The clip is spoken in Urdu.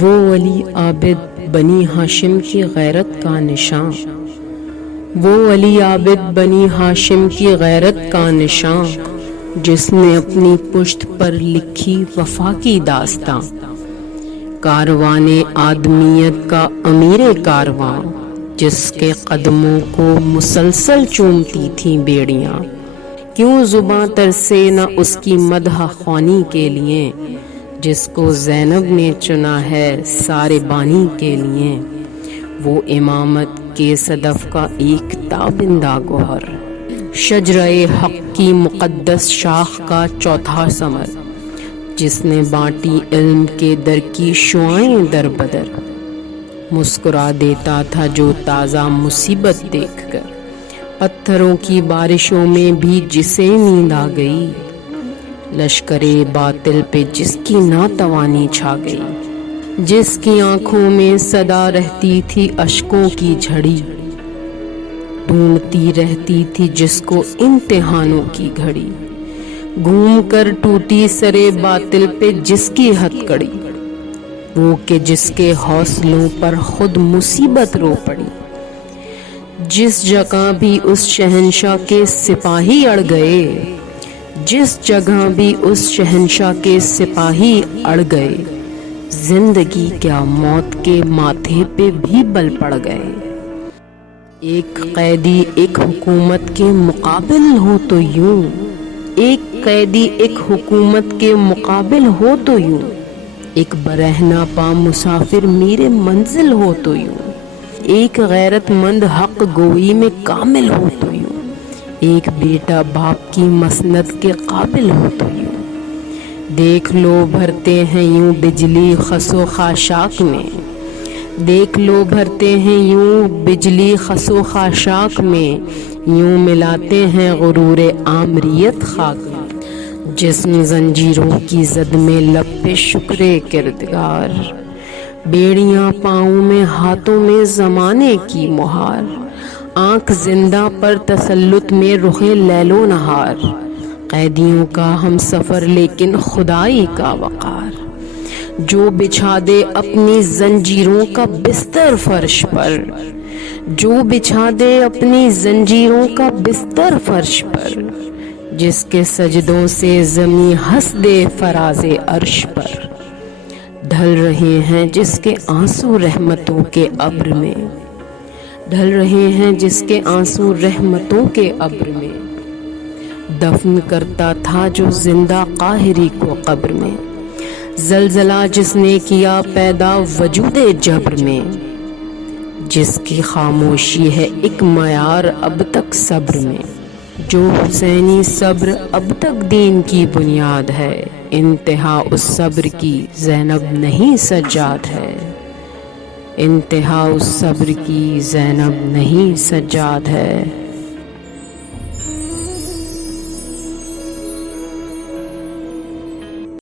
وہ ولی عابد بنی ہاشم کی غیرت کا نشان، وہ ولی عابد بنی ہاشم کی غیرت کا نشان، جس نے اپنی پشت پر لکھی وفا کی داستاں، کاروان آدمیت کا امیر کارواں، جس کے قدموں کو مسلسل چومتی تھیں بیڑیاں، کیوں زباں ترسے نہ اس کی مدح خوانی کے لیے، جس کو زینب نے چنا ہے سارے بانی کے لیے، وہ امامت کے صدف کا ایک تابندہ گوہر، شجرہ حق کی مقدس شاخ کا چوتھا ثمر، جس نے بانٹی علم کے در کی شعائیں در بدر، مسکرا دیتا تھا جو تازہ مصیبت دیکھ کر، پتھروں کی بارشوں میں بھی جسے نیند آ گئی، لشکر باطل پہ جس کی ناتوانی چھا گئی، جس کی آنکھوں میں صدا رہتی تھی اشکوں کی جھڑی، ڈھونڈتی رہتی تھی جس کو امتحانوں کی گھڑی، گھوم کر ٹوٹی سرے باطل پہ جس کی ہتکڑی، وہ کہ جس کے حوصلوں پر خود مصیبت رو پڑی، جس جگہ بھی اس شہنشاہ کے سپاہی اڑ گئے، جس جگہ بھی اس شہنشاہ کے سپاہی اڑ گئے، زندگی کیا موت کے ماتھے پہ بھی بل پڑ گئے، ایک قیدی ایک حکومت کے مقابل ہو تو یوں، ایک قیدی ایک حکومت کے مقابل ہو تو یوں، ایک برہنہ پا مسافر میرے منزل ہو تو یوں، ایک غیرت مند حق گوئی میں کامل ہو تو یوں، ایک بیٹا باپ کی مسند کے قابل ہو تو یوں، دیکھ لو بھرتے ہیں یوں بجلی خس و خاشاک میں، دیکھ لو بھرتے ہیں یوں بجلی خس و خاشاک میں، یوں ملاتے ہیں غرور آمریت خاک میں، جسم زنجیروں کی زد میں لب پہ شکر کردگار، بیڑیاں پاؤں میں ہاتھوں میں زمانے کی مہار، آنکھ زندہ پر تسلط میں رخ لیل و نہار، قیدیوں کا ہم سفر لیکن خدائی کا وقار، جو بچھا دے اپنی زنجیروں کا بستر فرش پر، جو بچھا دے اپنی زنجیروں کا بستر فرش پر، جس کے سجدوں سے زمیں ہنس دے فراز عرش پر، ڈھل رہے ہیں جس کے آنسو رحمتوں کے ابر میں، ڈھل رہے ہیں جس کے آنسو رحمتوں کے ابر میں، دفن کرتا تھا جو زندہ قاہری کو قبر میں، زلزلہ جس نے کیا پیدا وجود جبر میں، جس کی خاموشی ہے ایک معیار اب تک صبر میں، جو حسینی صبر اب تک دین کی بنیاد ہے، انتہا اس صبر کی زینب نہیں سجاد ہے، انتہا اس صبر کی زینب نہیں سجاد ہے۔